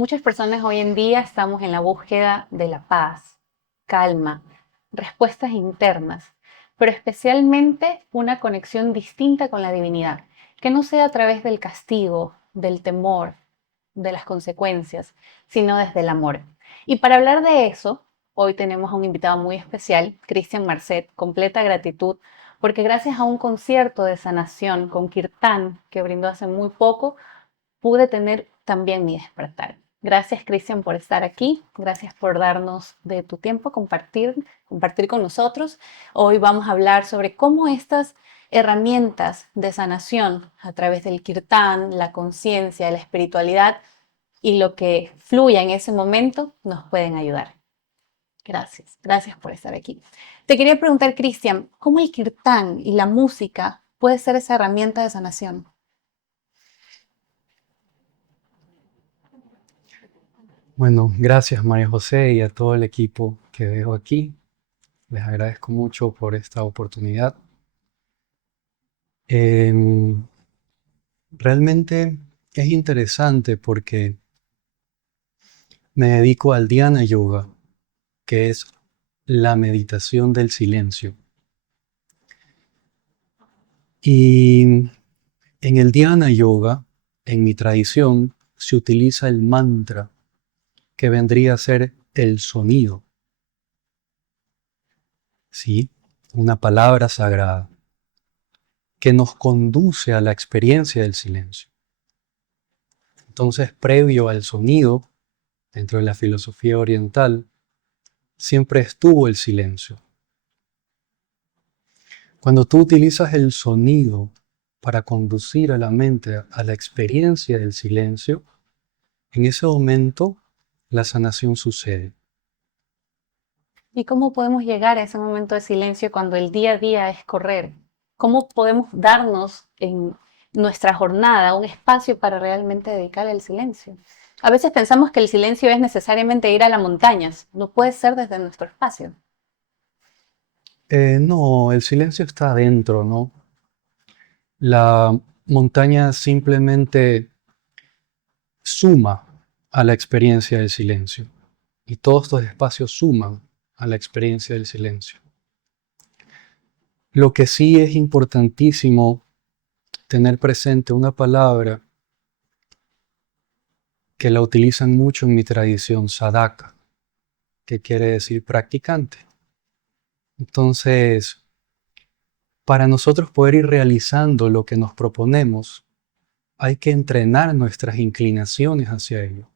Muchas personas hoy en día estamos en la búsqueda de la paz, calma, respuestas internas, pero especialmente una conexión distinta con la divinidad, que no sea a través del castigo, del temor, de las consecuencias, sino desde el amor. Y para hablar de eso, hoy tenemos a un invitado muy especial, Cristian Marcet, completa gratitud, porque gracias a un concierto de sanación con Kirtán que brindó hace muy poco, pude tener también mi despertar. Gracias, Cristian, por estar aquí. Gracias por darnos de tu tiempo, compartir con nosotros. Hoy vamos a hablar sobre cómo estas herramientas de sanación a través del kirtán, la conciencia, la espiritualidad y lo que fluya en ese momento nos pueden ayudar. Gracias por estar aquí. Te quería preguntar, Cristian, ¿cómo el kirtán y la música puede ser esa herramienta de sanación? Bueno, gracias María José y a todo el equipo que veo aquí. Les agradezco mucho por esta oportunidad. Em, Realmente es interesante porque me dedico al Dhyana Yoga, que es la meditación del silencio. Y en el Dhyana Yoga, en mi tradición, se utiliza el mantra, que vendría a ser el sonido, ¿sí? Una palabra sagrada que nos conduce a la experiencia del silencio. Entonces, previo al sonido, dentro de la filosofía oriental, siempre estuvo el silencio. Cuando tú utilizas el sonido para conducir a la mente a la experiencia del silencio, en ese momento la sanación sucede. ¿Y cómo podemos llegar a ese momento de silencio cuando el día a día es correr? ¿Cómo podemos darnos en nuestra jornada un espacio para realmente dedicar el silencio? A veces pensamos que el silencio es necesariamente ir a las montañas, no puede ser desde nuestro espacio. No, el silencio está adentro, ¿no? La montaña simplemente suma a la experiencia del silencio. Y todos estos espacios suman a la experiencia del silencio. Lo que sí es importantísimo tener presente una palabra que la utilizan mucho en mi tradición, sadhaka, que quiere decir practicante. Entonces, para nosotros poder ir realizando lo que nos proponemos, hay que entrenar nuestras inclinaciones hacia ello.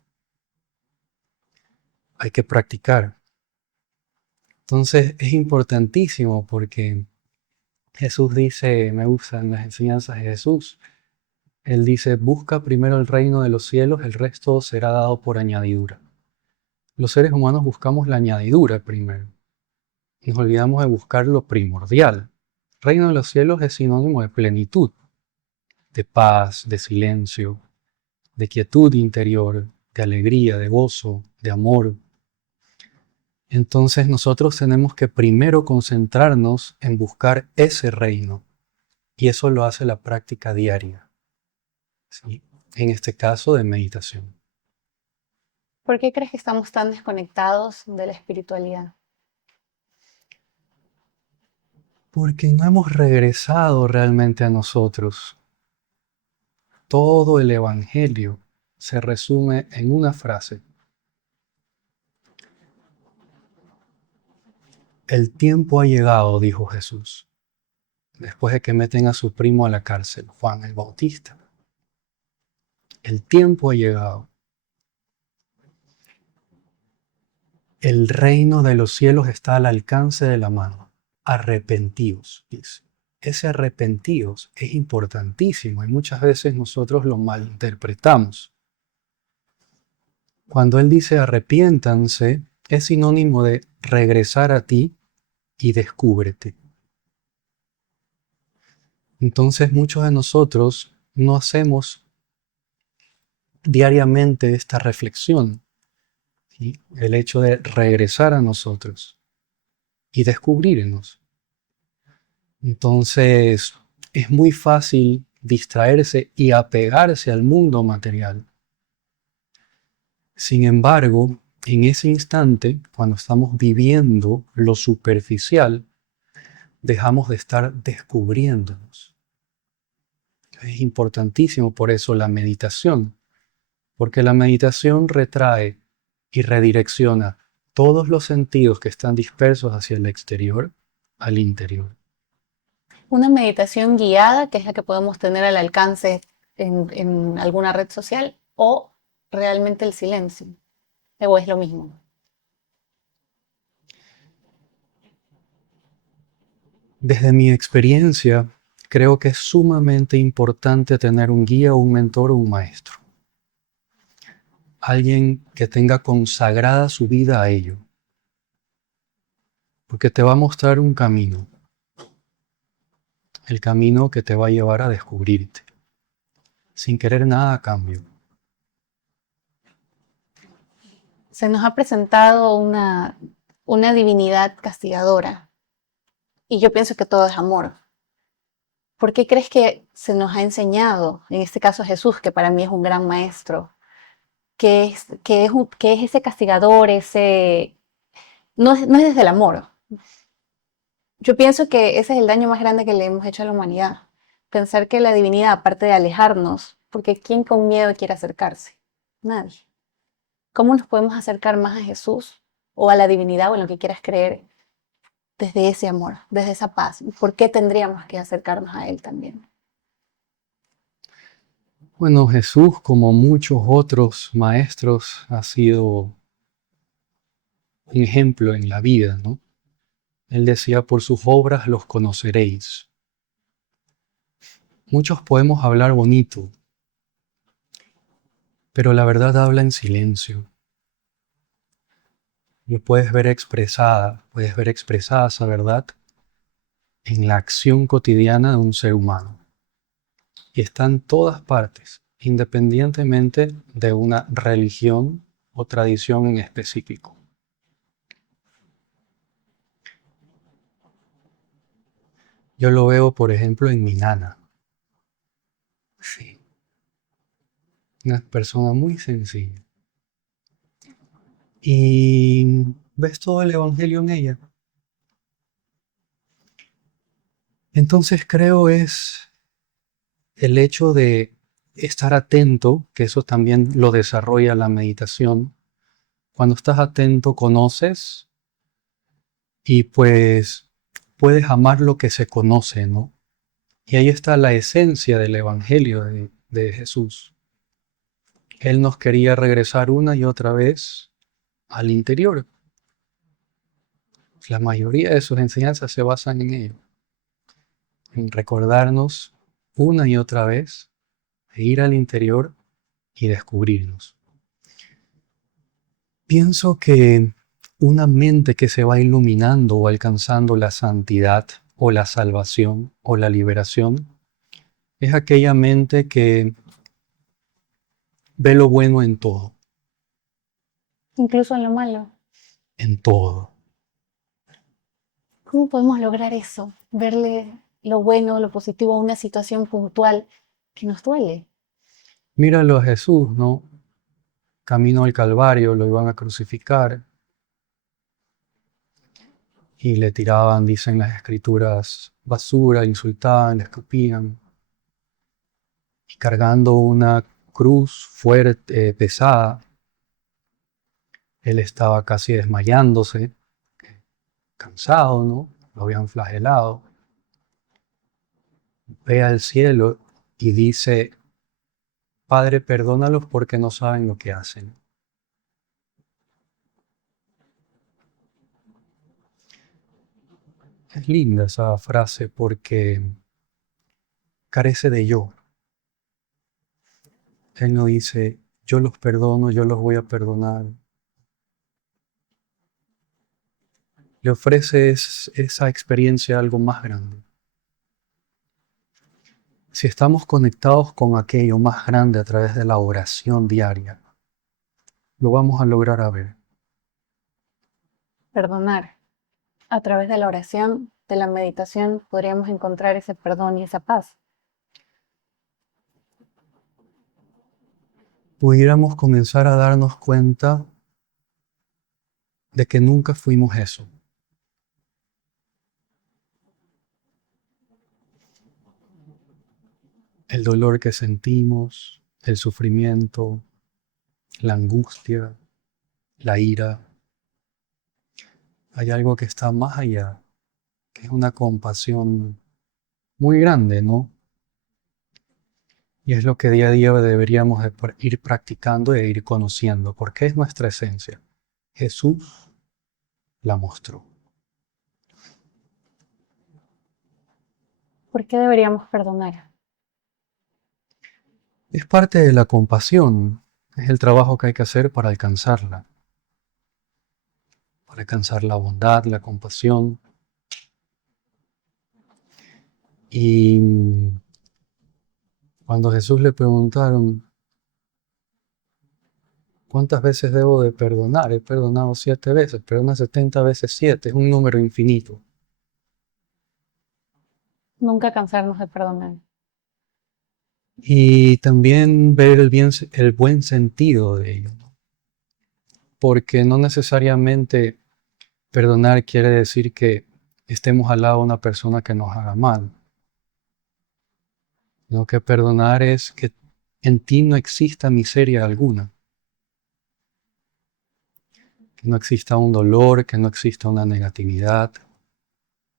Hay que practicar. Entonces, es importantísimo porque Jesús dice, me gustan las enseñanzas de Jesús. Él dice, busca primero el reino de los cielos, el resto será dado por añadidura. Los seres humanos buscamos la añadidura primero. Nos olvidamos de buscar lo primordial. Reino de los cielos es sinónimo de plenitud, de paz, de silencio, de quietud interior, de alegría, de gozo, de amor. Entonces nosotros tenemos que primero concentrarnos en buscar ese reino. Y eso lo hace la práctica diaria, ¿sí? En este caso de meditación. ¿Por qué crees que estamos tan desconectados de la espiritualidad? Porque no hemos regresado realmente a nosotros. Todo el Evangelio se resume en una frase. El tiempo ha llegado, dijo Jesús, después de que meten a su primo a la cárcel, Juan el Bautista. El tiempo ha llegado. El reino de los cielos está al alcance de la mano. Arrepentíos, dice. Ese arrepentíos es importantísimo y muchas veces nosotros lo malinterpretamos. Cuando Él dice arrepiéntanse, es sinónimo de regresar a ti y descúbrete. Entonces muchos de nosotros no hacemos diariamente esta reflexión, ¿sí? El hecho de regresar a nosotros y descubrirnos. Entonces es muy fácil distraerse y apegarse al mundo material Sin embargo, en ese instante, cuando estamos viviendo lo superficial, dejamos de estar descubriéndonos. Es importantísimo por eso la meditación, porque la meditación retrae y redirecciona todos los sentidos que están dispersos hacia el exterior al interior. Una meditación guiada, que es la que podemos tener al alcance en alguna red social, o realmente el silencio, o es lo mismo. Desde mi experiencia, creo que es sumamente importante tener un guía, un mentor o un maestro. Alguien que tenga consagrada su vida a ello. Porque te va a mostrar un camino. El camino que te va a llevar a descubrirte. Sin querer nada a cambio. Se nos ha presentado una divinidad castigadora y yo pienso que todo es amor. ¿Por qué crees que se nos ha enseñado, en este caso Jesús, que para mí es un gran maestro, que es ese castigador, no es desde el amor? Yo pienso que ese es el daño más grande que le hemos hecho a la humanidad. Pensar que la divinidad, aparte de alejarnos, porque ¿quién con miedo quiere acercarse? Nadie. ¿Cómo nos podemos acercar más a Jesús o a la divinidad o en lo que quieras creer desde ese amor, desde esa paz? ¿Por qué tendríamos que acercarnos a Él también? Bueno, Jesús, como muchos otros maestros, ha sido un ejemplo en la vida, ¿no? Él decía, por sus obras los conoceréis. Muchos podemos hablar bonito, pero la verdad habla en silencio. Y puedes ver expresada esa verdad en la acción cotidiana de un ser humano. Y está en todas partes, independientemente de una religión o tradición en específico. Yo lo veo, por ejemplo, en mi nana. Sí, una persona muy sencilla. Y ves todo el evangelio en ella. Entonces creo es el hecho de estar atento, que eso también lo desarrolla la meditación. Cuando estás atento conoces y pues puedes amar lo que se conoce, ¿no? Y ahí está la esencia del evangelio de Jesús. Él nos quería regresar una y otra vez al interior. La mayoría de sus enseñanzas se basan en ello, en recordarnos una y otra vez, e ir al interior y descubrirnos. Pienso que una mente que se va iluminando o alcanzando la santidad o la salvación o la liberación es aquella mente que ve lo bueno Incluso en lo malo. en todo. ¿Cómo podemos lograr eso? Verle lo bueno, lo positivo a una situación puntual que nos duele. Míralo a Jesús, ¿no? Camino al Calvario, lo iban a crucificar y le tiraban, dicen las escrituras, basura, insultaban, le escupían. Y cargando una cruz fuerte, pesada, él estaba casi desmayándose, cansado, ¿no? Lo habían flagelado. Ve al cielo y dice, Padre, perdónalos porque no saben lo que hacen. Es linda esa frase porque carece de yo. Él no dice, yo los perdono, yo los voy a perdonar. Le ofrece esa experiencia algo más grande. Si estamos conectados con aquello más grande a través de la oración diaria, lo vamos a lograr a ver. Perdonar. A través de la oración, de la meditación, podríamos encontrar ese perdón y esa paz. pudiéramos comenzar a darnos cuenta de que nunca fuimos eso. El dolor que sentimos, el sufrimiento, la angustia, la ira. Hay algo que está más allá, que es una compasión muy grande, ¿no? Y es lo que día a día deberíamos de ir practicando e ir conociendo, porque es nuestra esencia. Jesús la mostró. ¿Por qué deberíamos perdonar? Es parte de la compasión, es el trabajo que hay que hacer para alcanzar la bondad, la compasión. Y cuando a Jesús le preguntaron, ¿cuántas veces debo de perdonar? He perdonado 7 veces, perdona 70 veces 7, es un número infinito. Nunca cansarnos de perdonar. Y también ver el buen sentido de ello, ¿no? Porque no necesariamente perdonar quiere decir que estemos al lado de una persona que nos haga mal. Lo que perdonar es que en ti no exista miseria alguna, que no exista un dolor, que no exista una negatividad,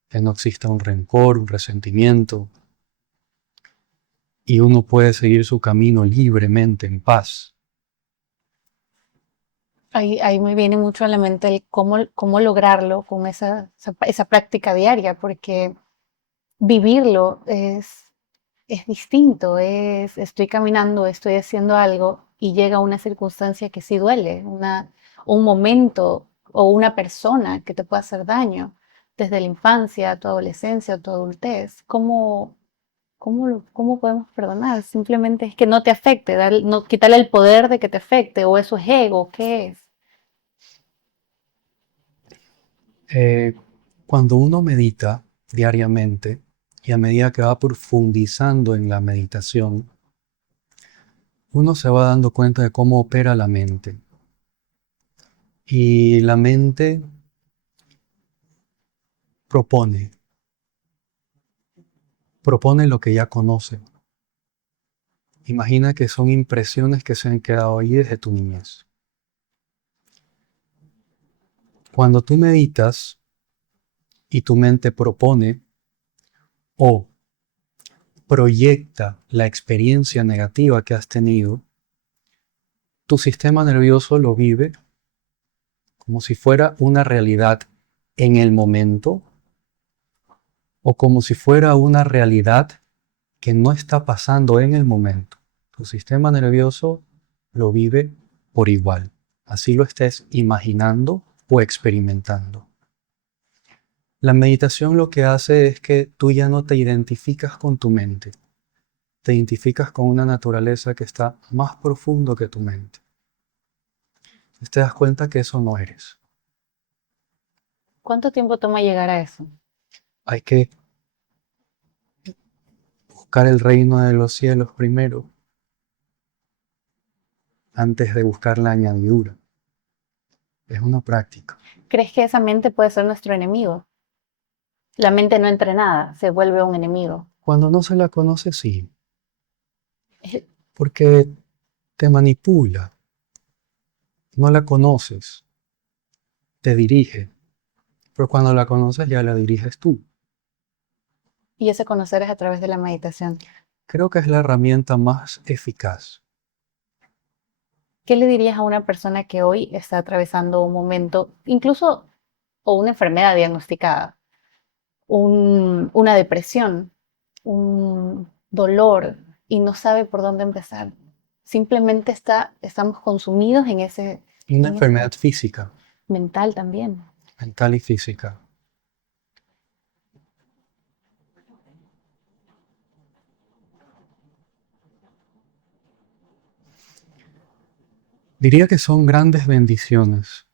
que no exista un rencor, un resentimiento, y uno puede seguir su camino libremente, en paz. Ahí me viene mucho a la mente el cómo lograrlo con esa práctica diaria, porque vivirlo es distinto, estoy caminando, estoy haciendo algo y llega una circunstancia que sí duele, un momento o una persona que te puede hacer daño desde la infancia, tu adolescencia, tu adultez. ¿Cómo podemos perdonar? Simplemente es que no te afecte, no, quitarle el poder de que te afecte, o eso es ego, ¿qué es? Eh, Cuando uno medita diariamente y a medida que va profundizando en la meditación, uno se va dando cuenta de cómo opera la mente. Y la mente propone, propone lo que ya conoce. Imagina que son impresiones que se han quedado ahí desde tu niñez. Cuando tú meditas y tu mente propone o proyecta la experiencia negativa que has tenido, tu sistema nervioso lo vive como si fuera una realidad en el momento o como si fuera una realidad que no está pasando en el momento. Tu sistema nervioso lo vive por igual, así lo estés imaginando o experimentando. La meditación lo que hace es que tú ya no te identificas con tu mente, te identificas con una naturaleza que está más profundo que tu mente. Te das cuenta que eso no eres. ¿Cuánto tiempo toma llegar a eso? Hay que buscar el reino de los cielos primero, antes de buscar la añadidura. Es una práctica. ¿Crees que esa mente puede ser nuestro enemigo? La mente no entrenada se vuelve un enemigo. Cuando no se la conoce, sí, porque te manipula, no la conoces, te dirige, pero cuando la conoces ya la diriges tú. Y ese conocer es a través de la meditación. Creo que es la herramienta más eficaz. ¿Qué le dirías a una persona que hoy está atravesando un momento, incluso, o una enfermedad diagnosticada, una depresión, un dolor y no sabe por dónde empezar? Simplemente estamos consumidos Una en ese enfermedad física, mental también. mental y física. Diría que son grandes bendiciones,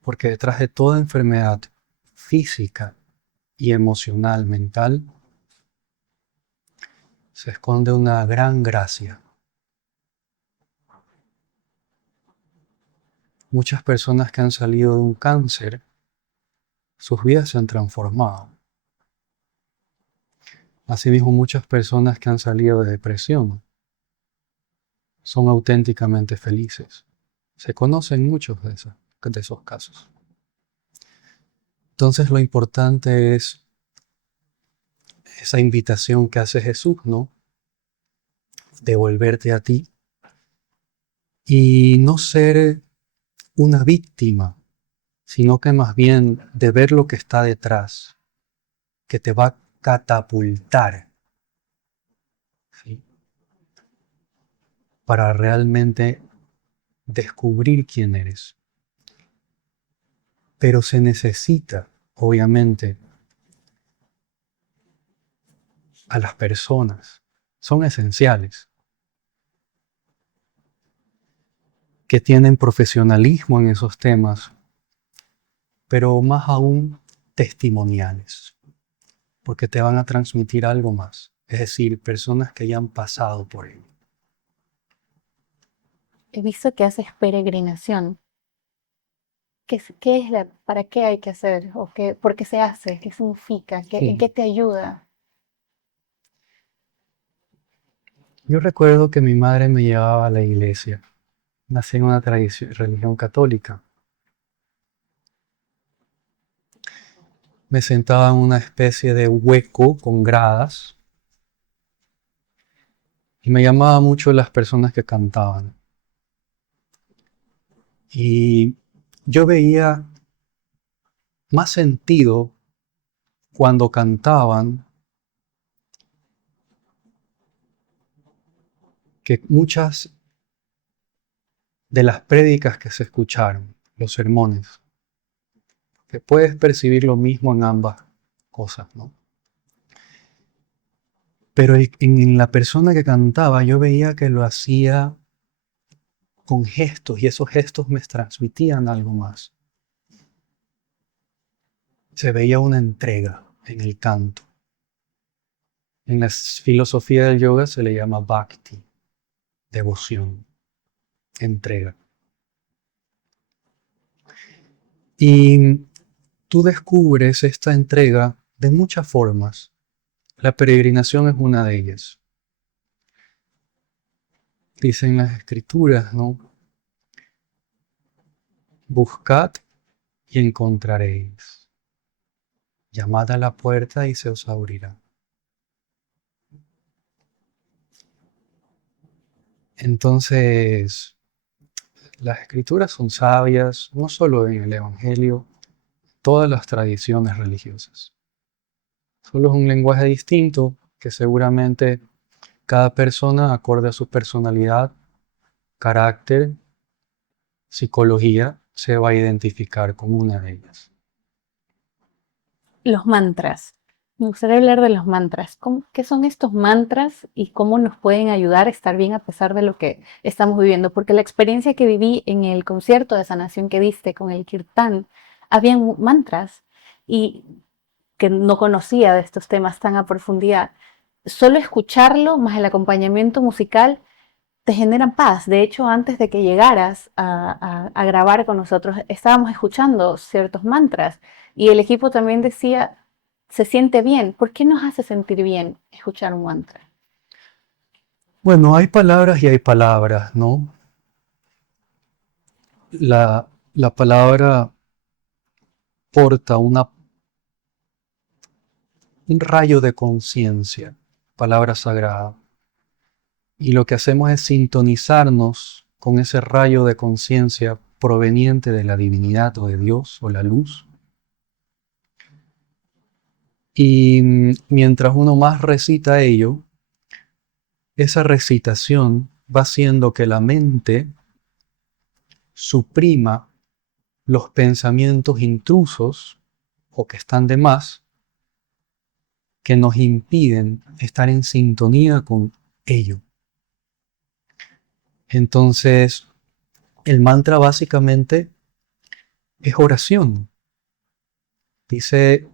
porque detrás de toda enfermedad física y emocional, mental, se esconde una gran gracia. Muchas personas que han salido de un cáncer, sus vidas se han transformado. Asimismo, muchas personas que han salido de depresión son auténticamente felices. Se conocen muchos de esos casos. Entonces lo importante es esa invitación que hace Jesús, ¿no? De volverte a ti y no ser una víctima, sino que más bien de ver lo que está detrás, que te va a catapultar, ¿sí? Para realmente descubrir quién eres. Pero se necesita, obviamente, a las personas. Son esenciales. Que tienen profesionalismo en esos temas, pero más aún testimoniales, porque te van a transmitir algo más. Es decir, personas que ya han pasado por ello. He visto que haces peregrinación. ¿Para qué hay que hacer? ¿Por qué se hace? ¿Qué significa? ¿En qué Sí. te ayuda? Yo recuerdo que mi madre me llevaba a la iglesia. Nací en una religión católica. Me sentaba en una especie de hueco con gradas y me llamaba mucho las personas que cantaban. Y yo veía más sentido cuando cantaban que muchas de las prédicas que se escucharon, los sermones, que puedes percibir lo mismo en ambas cosas, ¿no? Pero en la persona que cantaba yo veía que lo hacía con gestos y esos gestos me transmitían algo más. Se veía una entrega en el canto. En la filosofía del yoga se le llama bhakti, devoción, entrega. Y tú descubres esta entrega de muchas formas. La peregrinación es una de ellas. Dicen las escrituras, ¿no? Buscad y encontraréis. Llamad a la puerta y se os abrirá. Entonces, las escrituras son sabias, no solo en el Evangelio, todas las tradiciones religiosas. Solo es un lenguaje distinto que seguramente cada persona, acorde a su personalidad, carácter, psicología, se va a identificar con una de ellas. Los mantras. Me gustaría hablar de los mantras. ¿Qué son estos mantras y cómo nos pueden ayudar a estar bien a pesar de lo que estamos viviendo? Porque la experiencia que viví en el concierto de sanación que diste con el kirtán, habían mantras y que no conocía de estos temas tan a profundidad. Solo escucharlo más el acompañamiento musical te generan paz. De hecho, antes de que llegaras a grabar con nosotros, estábamos escuchando ciertos mantras y el equipo también decía, se siente bien. ¿Por qué nos hace sentir bien escuchar un mantra? Bueno, hay palabras y hay palabras, ¿no? La palabra porta un rayo de conciencia, palabra sagrada. Y lo que hacemos es sintonizarnos con ese rayo de conciencia proveniente de la divinidad o de Dios o la luz. Y mientras uno más recita ello, esa recitación va haciendo que la mente suprima los pensamientos intrusos o que están de más, que nos impiden estar en sintonía con ello. Entonces, el mantra básicamente es oración. Dice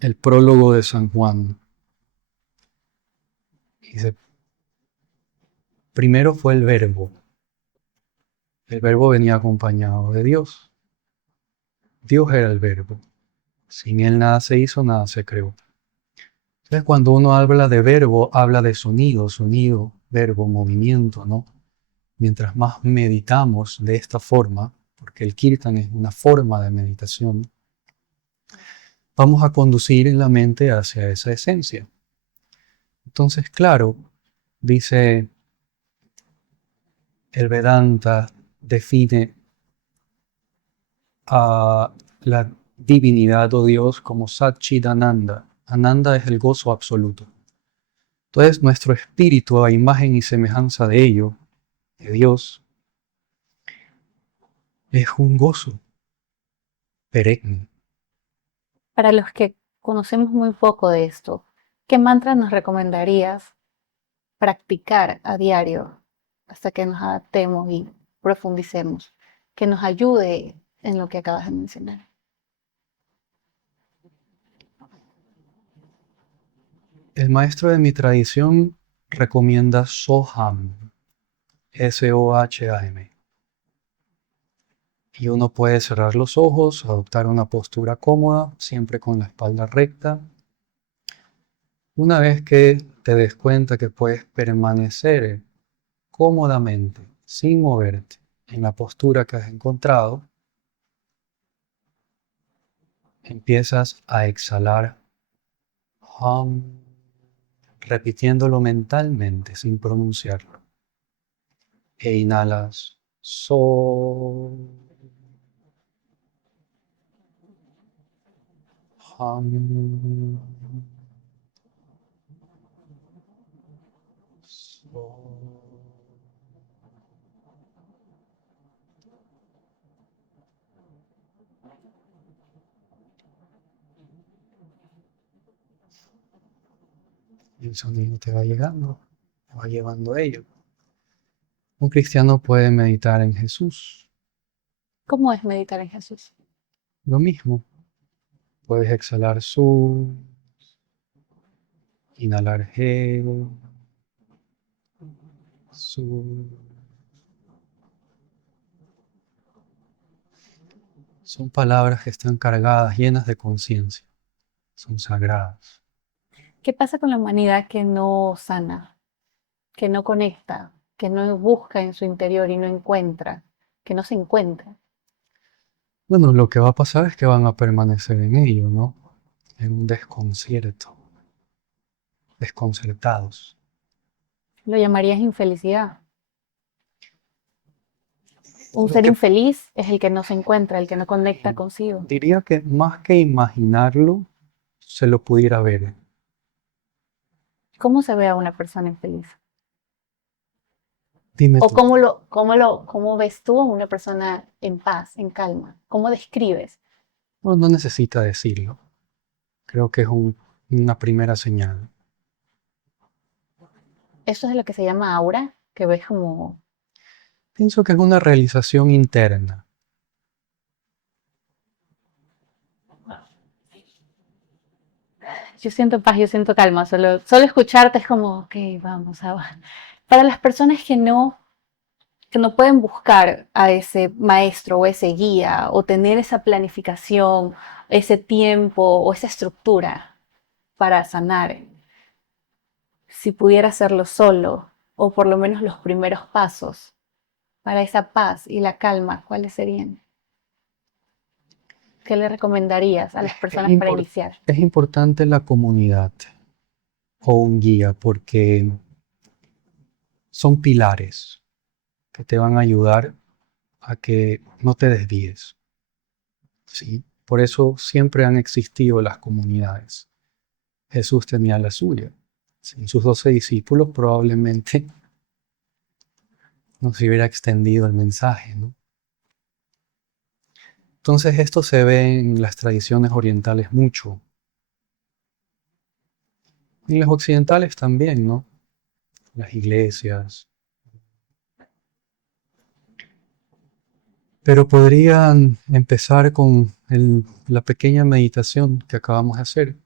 el prólogo de San Juan. Dice, primero fue el verbo. El verbo venía acompañado de Dios. Dios era el verbo. Sin él nada se hizo, nada se creó. Entonces, cuando uno habla de verbo, habla de sonido, verbo, movimiento, ¿no? Mientras más meditamos de esta forma, porque el kirtan es una forma de meditación, vamos a conducir la mente hacia esa esencia. Entonces, claro, dice el Vedanta, define a la divinidad o Dios como Satchidananda. Ananda es el gozo absoluto. Entonces, nuestro espíritu, a imagen y semejanza de ello, de Dios, es un gozo perenne. Para los que conocemos muy poco de esto, ¿qué mantra nos recomendarías practicar a diario hasta que nos adaptemos y profundicemos, que nos ayude en lo que acabas de mencionar? El maestro de mi tradición recomienda Soham, Soham. Y uno puede cerrar los ojos, adoptar una postura cómoda, siempre con la espalda recta. Una vez que te des cuenta que puedes permanecer cómodamente, sin moverte, en la postura que has encontrado, empiezas a exhalar, hum, repitiéndolo mentalmente, sin pronunciarlo. E inhalas, so, hum, so. Y el sonido te va llegando, te va llevando a ello. Un cristiano puede meditar en Jesús. ¿Cómo es meditar en Jesús? Lo mismo. Puedes exhalar su, inhalar he, su. Son palabras que están cargadas, llenas de conciencia. Son sagradas. ¿Qué pasa con la humanidad que no sana, que no conecta, que no busca en su interior y no encuentra, que no se encuentra? Bueno, lo que va a pasar es que van a permanecer en ello, ¿no? En un desconcierto, desconcertados. ¿Lo llamarías infelicidad? Un Lo ser que infeliz es el que no se encuentra, el que no conecta consigo. diría que más que imaginarlo, se lo pudiera ver. ¿Cómo se ve a una persona infeliz? Dime ¿O tú. cómo ves tú a una persona en paz, en calma? ¿Cómo describes? Bueno, no necesita decirlo. Creo que es una primera señal. Eso es lo que se llama aura, que ves como, Pienso que es una realización interna. yo siento paz, yo siento calma, solo escucharte es como, ok, vamos a... Para las personas que no pueden buscar a ese maestro o ese guía o tener esa planificación, ese tiempo o esa estructura para sanar, si pudiera hacerlo solo o por lo menos los primeros pasos para esa paz y la calma, ¿cuáles serían? ¿Qué le recomendarías a las Es, personas para iniciar? es importante la comunidad o un guía porque son pilares que te van a ayudar a que no te desvíes. ¿Sí? Por eso siempre han existido las comunidades. Jesús tenía la suya. Sin sus 12 discípulos probablemente no se hubiera extendido el mensaje, ¿no? Entonces esto se ve en las tradiciones orientales mucho. Y las occidentales también, ¿no? Las iglesias. Pero podrían empezar con la pequeña meditación que acabamos de hacer.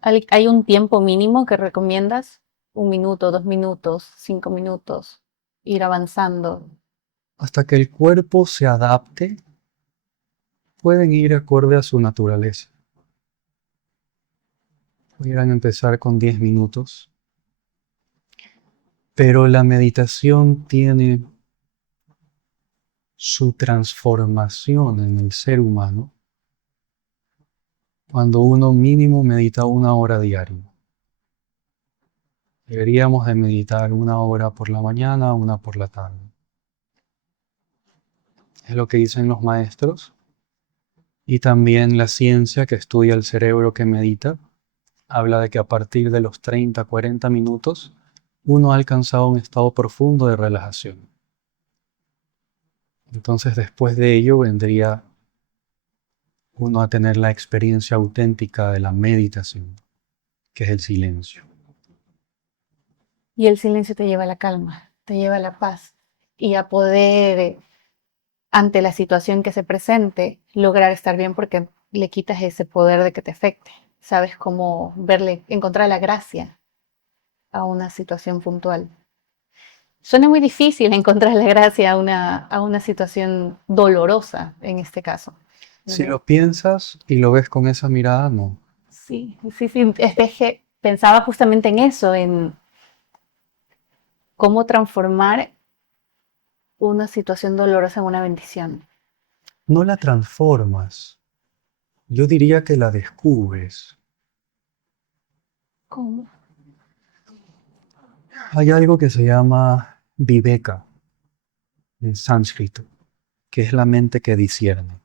¿Hay un tiempo mínimo que recomiendas? ¿1 minuto, 2 minutos, 5 minutos? ir avanzando. Hasta que el cuerpo se adapte, pueden ir acorde a su naturaleza. Pudieran empezar con 10 minutos, pero la meditación tiene su transformación en el ser humano cuando uno mínimo medita 1 hora diaria. Deberíamos de meditar 1 hora por la mañana, 1 por la tarde. Es lo que dicen los maestros. Y también la ciencia que estudia el cerebro que medita habla de que a partir de los 30, 40 minutos uno ha alcanzado un estado profundo de relajación. Entonces después de ello vendría uno a tener la experiencia auténtica de la meditación, que es el silencio. Y el silencio te lleva a la calma, te lleva a la paz y a poder, ante la situación que se presente, lograr estar bien porque le quitas ese poder de que te afecte. Sabes cómo verle, encontrar la gracia a una situación puntual. Suena muy difícil encontrar la gracia a una situación dolorosa en este caso. Si ¿No? lo piensas y lo ves con esa mirada, no. Sí, sí, sí. Es que pensaba justamente en eso, en cómo transformar una situación dolorosa en una bendición. No la transformas. Yo diría que la descubres. ¿Cómo? Hay algo que se llama viveka en sánscrito, que es la mente que discierne.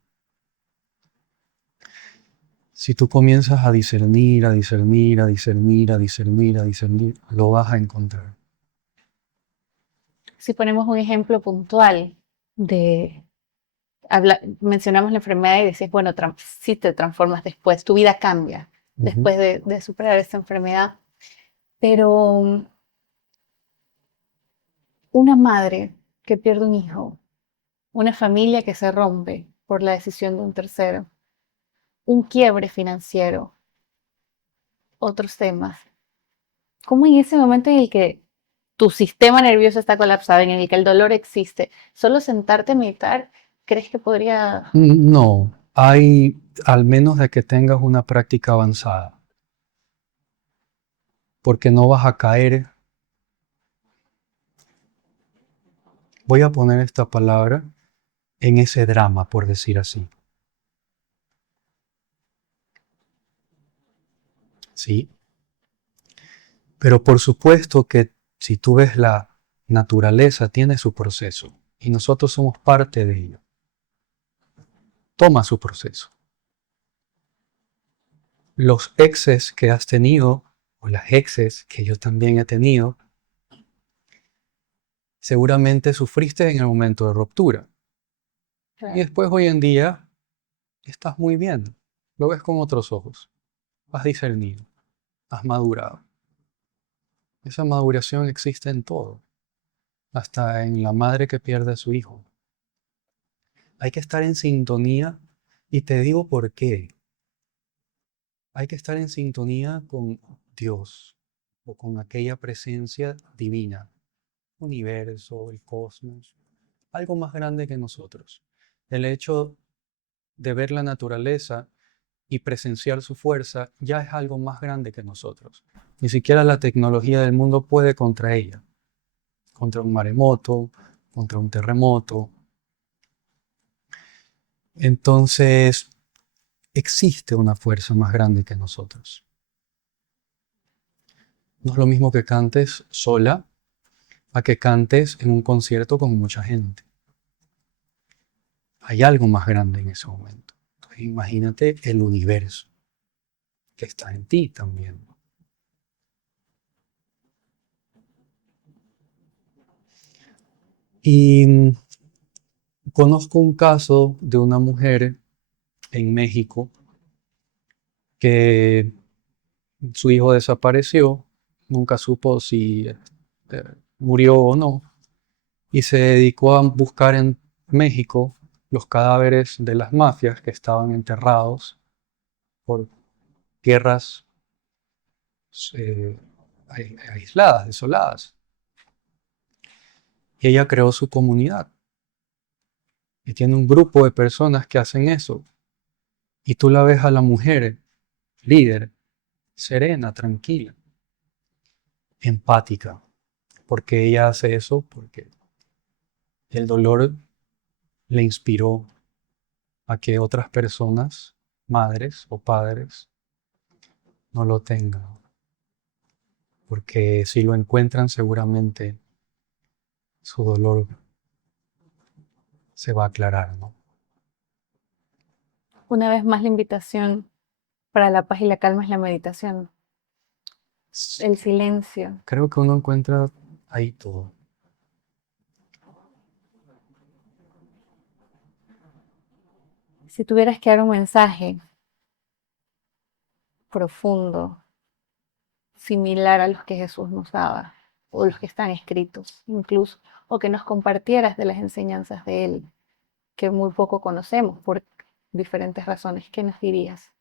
Si tú comienzas a discernir, a discernir, a discernir, a discernir, a discernir, lo vas a encontrar. Si ponemos un ejemplo puntual de, mencionamos la enfermedad y decís, bueno, si te transformas después, tu vida cambia Ujú. después de superar esta enfermedad, pero una madre que pierde un hijo, una familia que se rompe por la decisión de un tercero, un quiebre financiero, otros temas. ¿Cómo en ese momento en el que tu sistema nervioso está colapsado, en el que el dolor existe, solo sentarte a meditar, crees que podría... No, hay al menos de que tengas una práctica avanzada, porque no vas a caer. Voy a poner esta palabra en ese drama, por decir así. ¿Sí? Pero por supuesto que si tú ves la naturaleza, tiene su proceso y nosotros somos parte de ello. Toma su proceso. Los exes que has tenido, o las exes que yo también he tenido, seguramente sufriste en el momento de ruptura. Y después hoy en día estás muy bien. Lo ves con otros ojos. Has discernido. Has madurado. Esa maduración existe en todo. Hasta en la madre que pierde a su hijo. Hay que estar en sintonía y te digo por qué. Hay que estar en sintonía con Dios o con aquella presencia divina, universo, el cosmos, algo más grande que nosotros. El hecho de ver la naturaleza y presenciar su fuerza ya es algo más grande que nosotros. Ni siquiera la tecnología del mundo puede contra ella, contra un maremoto, contra un terremoto. Entonces, existe una fuerza más grande que nosotros. No es lo mismo que cantes sola a que cantes en un concierto con mucha gente. Hay algo más grande en ese momento. Entonces, imagínate el universo que está en ti también. Y conozco un caso de una mujer en México que su hijo desapareció, nunca supo si murió o no, y se dedicó a buscar en México los cadáveres de las mafias que estaban enterrados por guerras aisladas, desoladas. Y ella creó su comunidad. Y tiene un grupo de personas que hacen eso. Y tú la ves a la mujer líder, serena, tranquila, empática. Porque ella hace eso porque el dolor le inspiró a que otras personas, madres o padres, no lo tengan. Porque si lo encuentran, seguramente su dolor se va a aclarar, ¿no? Una vez más, la invitación para la paz y la calma es la meditación, el silencio. Creo que uno encuentra ahí todo. Si tuvieras que dar un mensaje profundo, similar a los que Jesús nos daba, o los que están escritos incluso, o que nos compartieras de las enseñanzas de Él, que muy poco conocemos por diferentes razones, ¿qué nos dirías?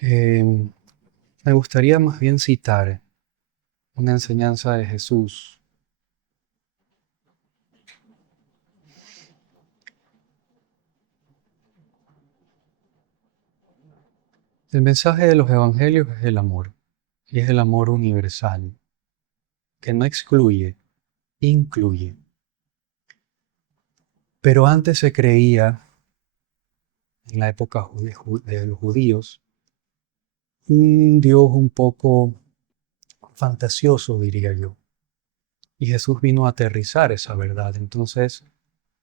Eh, Me gustaría más bien citar una enseñanza de Jesús. El mensaje de los evangelios es el amor, y es el amor universal, que no excluye, incluye. Pero antes se creía, en la época de los judíos, un Dios un poco fantasioso, diría yo. Y Jesús vino a aterrizar esa verdad. Entonces,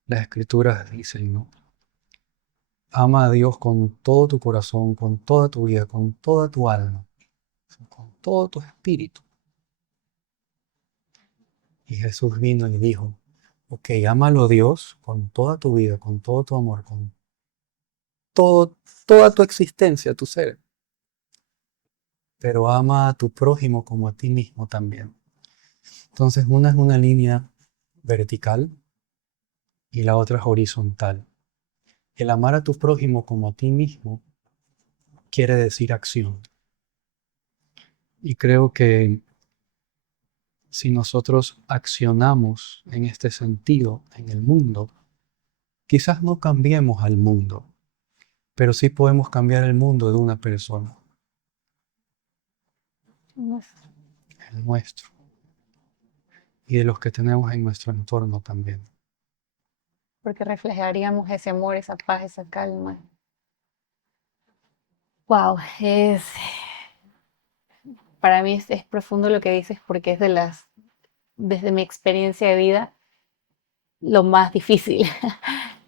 las escrituras dicen, ¿no? Ama a Dios con todo tu corazón, con toda tu vida, con toda tu alma, con todo tu espíritu. Y Jesús vino y dijo, ok, ámalo a Dios con toda tu vida, con todo tu amor, con toda tu existencia, tu ser. Pero ama a tu prójimo como a ti mismo también. Entonces, una es una línea vertical y la otra es horizontal. El amar a tu prójimo como a ti mismo quiere decir acción. Y creo que si nosotros accionamos en este sentido en el mundo, quizás no cambiemos al mundo, pero sí podemos cambiar el mundo de una persona, el nuestro, y de los que tenemos en nuestro entorno también. Porque reflejaríamos ese amor, esa paz, esa calma. Wow, para mí es profundo lo que dices porque es desde mi experiencia de vida, lo más difícil.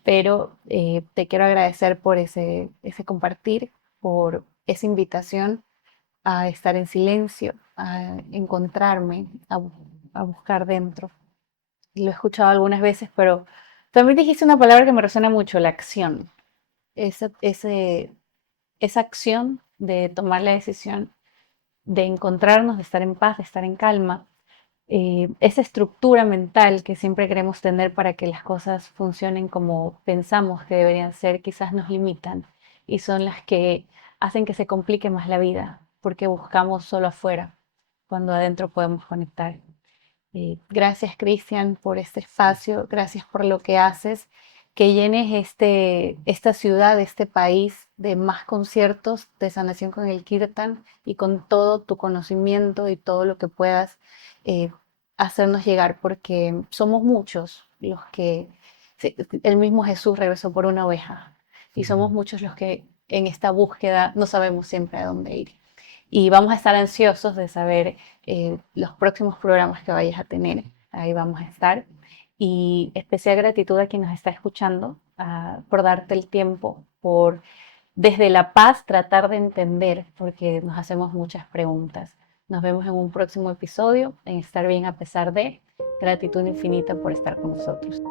Pero te quiero agradecer por ese compartir, por esa invitación a estar en silencio, a encontrarme, a buscar dentro. Y lo he escuchado algunas veces, pero también dijiste una palabra que me resuena mucho, la acción. Esa acción de tomar la decisión de encontrarnos, de estar en paz, de estar en calma, esa estructura mental que siempre queremos tener para que las cosas funcionen como pensamos que deberían ser, quizás nos limitan y son las que hacen que se complique más la vida, porque buscamos solo afuera, cuando adentro podemos conectar. Gracias, Cristian, por este espacio, gracias por lo que haces, que llenes esta ciudad, este país de más conciertos de sanación con el Kirtan y con todo tu conocimiento y todo lo que puedas eh, hacernos llegar, porque somos muchos los que, sí, el mismo Jesús regresó por una oveja y somos muchos los que en esta búsqueda no sabemos siempre a dónde ir. Y vamos a estar ansiosos de saber los próximos programas que vayas a tener. Ahí vamos a estar. Y especial gratitud a quien nos está escuchando por darte el tiempo, por desde la paz tratar de entender, porque nos hacemos muchas preguntas. Nos vemos en un próximo episodio, en Estar Bien a pesar de. Gratitud infinita por estar con nosotros.